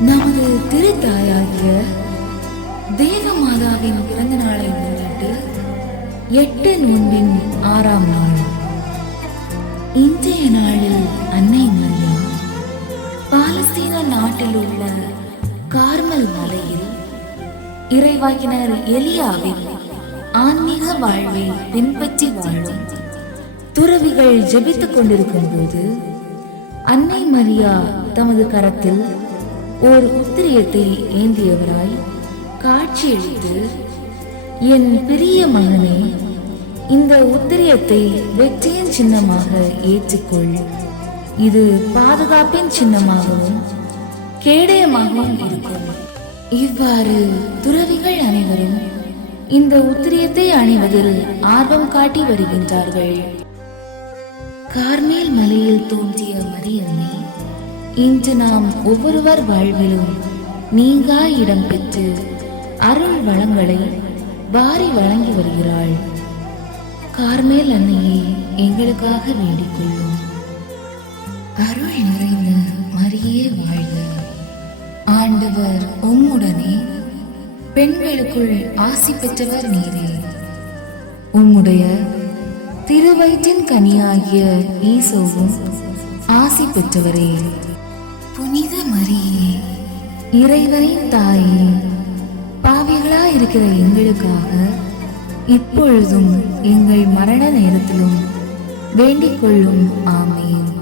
நமது திருத்தாயாகிய தேவமாதாவின் பிறந்த நாளை முன்னிட்டு எட்டு நோன்பின் ஆறாம் நாள். இன்றைய நாளில் அன்னை மரியா பாலஸ்தீன நாட்டில் உள்ள கார்மல் மலையில் இறைவாக்கினர் எலியாவின் ஆன்மீக வாழ்வை பின்பற்றி வாழும் துறவிகள் ஜெபித்துக் கொண்டிருக்கும் போது அன்னை மரியா தமது கரத்தில் ஓர் உத்திரியத்தை ஏந்தியவராய் காட்சியளித்து என் பிரிய மகனே இந்த உத்திரியத்தை வெற்றியின் சின்னமாக ஏற்றுக்கொள். இது பாதுகாப்பின் சின்னமாகவும் கேடயமாகவும் இருக்கும். இவ்வாறு துறவிகள் அனைவரும் இந்த உத்திரியத்தை அணிவதில் ஆர்வம் காட்டி வருகின்றார்கள். கார்மேல் மலையில் தோன்றிய மரியன்னை இன்று நாம் ஒவ்வொருவர் வாழ்விலும் நீங்கா இடம் பெற்று அருள் வளங்களை வாரி வழங்கி வருகிறாள். கார்மேல் அன்னையை எங்களுக்காக வேண்டிக்கொள்ளும் அருள் நிறைந்த மரியே வாழ்க ஆண்டவர் உம்முடனே. பெண்களுக்குள் ஆசி பெற்றவர் நீரே. உம்முடைய திருவயிற்றின் கனியாகிய ஈசோவும் ஆசி பெற்றவரே. மரியே இறைவனின் தாயே பாவிகளா இருக்கிற எங்களுக்காக இப்பொழுதும் எங்கள் மரண நேரத்திலும் வேண்டிக் கொள்ளும். ஆமேன்.